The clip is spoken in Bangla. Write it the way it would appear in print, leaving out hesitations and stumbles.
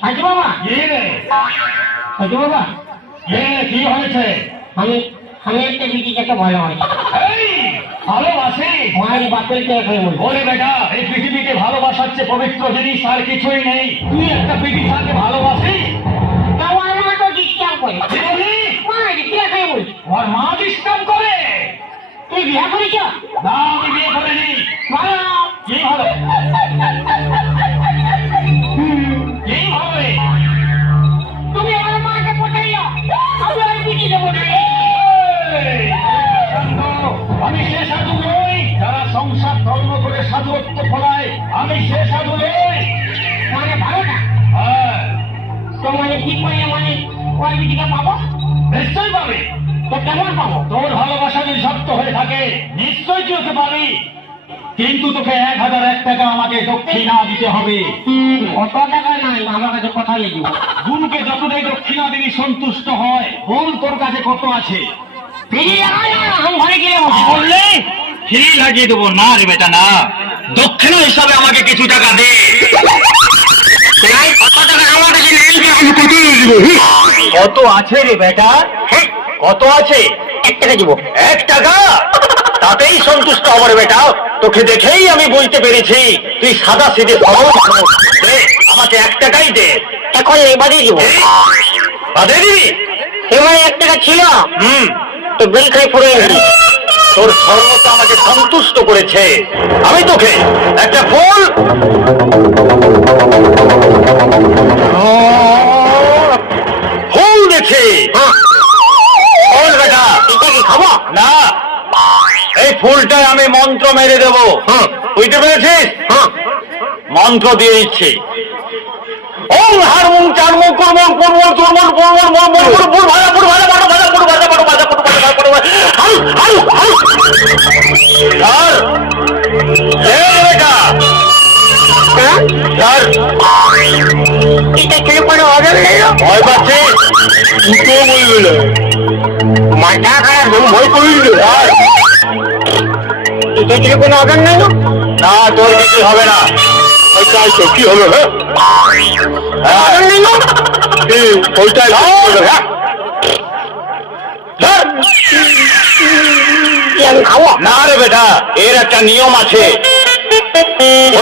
সাজু বাবা, কি রে? সাজু বাবা, কি হয়েছে? আমি আমি একটা বিটিটাকে ভালোবাসি। এই ভালোবাসি? মায়ের বাপের কে এখন বলবো? ওরে বেটা, এই পৃথিবীতে ভালোবাসার চেয়ে পবিত্র জিনিস আর কিছুই নেই। তুই একটা পিটিসাকে ভালোবাসিস? তাও আমার তো ডিস্টার্ব করে। কি বলি? মায়ের কে এখন বলবো? ওর মা ডিস্টার্ব করে? তুই বিয়ে করেছ? না, আমি বিয়ে করিনি। ভালো। কি হবে? কি হবে? তুমি আমার মাকে পটাইও, আমি ওই বিটিকে পটাই। এই, শান্ত। আমি সে সাধু নই যারা সংসার ধর্ম করে সাধুত্ব ফলায়। আমি সে সাধু নই। মানে ভালো না হ্যাঁ, তো, মানে কি করে মানে ওই বিটিকে পাবো? নিশ্চয় পাবে। তো কেমন পাবো? তোর ভালোবাসা যদি সত্য হয়ে থাকে নিশ্চয় তুই ওকে পাবি, কিন্তু তোকে 1001 টাকা আমাকে দক্ষিণা দিতে হবে। কত টাকা নাই আমার কাছে, কথা লিখব। গুণকে যতটাই দক্ষিণা দিবি সন্তুষ্ট হয়। গুণ তোর কাছে কত আছে? ফিরে লাগাই না, আমি ঘরে গিয়ে বসে। বললে ফ্রি লাগিয়ে দেবো? না রে বেটা, না, দক্ষিণা হিসাবে আমাকে কিছু টাকা দে। কত টাকা আমার কাছে নেই যে আমি কত দিব? কত আছে রে বেটা? কত আছে? 1 টাকা দিব। 1 টাকা? তাতেই সন্তুষ্ট হবার বেটা। তোকে দেখেই আমি বুঝতে পেরেছি তুই সাদা সিধে সরল মানুষ। দে, আমাকে 1 টাকাই দে। এখন এবারে দিব। বাদে দিবি? এবারে 1 টাকা ছিল, হুম, তো বিল খাই পড়ে গেলি। তোর ধর্মটা আমাকে সন্তুষ্ট করেছে। আমি তোকে একটা ফুল ফুল দেখে বল বেটা। এটা কি খাবো? না, এই ফুলটায় আমি মন্ত্র মেরে দেবো। বুঝতে পেরেছিস? মন্ত্র দিয়ে দিচ্ছি। ওম হারমুং চারমুং কুরমুং কুরমুং তুরমুং কুরমুং মুরমুং কুরমুং ভাজা পুর ভাজা বাড়ো ভাজা পুর ভাজা বাড়ো ভাজা পুর ভাজা বাড়ো হাল হাল হাল। ধর এ বেটা, ধর। এটা খেলে পরে অর্ডার নেই। ভয় পাচ্ছিস? দুটো বলবে না, মাথা খারাপ, আমি ভয় করি না। ধর। এটা খেলে কোনো অর্ডার নেই। না, তোর কিছু হবে না। ওইটাই তো কি হবে? অর্ডার নেই। ওইটাই আমি খাবো না রে বেটা, এর একটা নিয়ম আছে।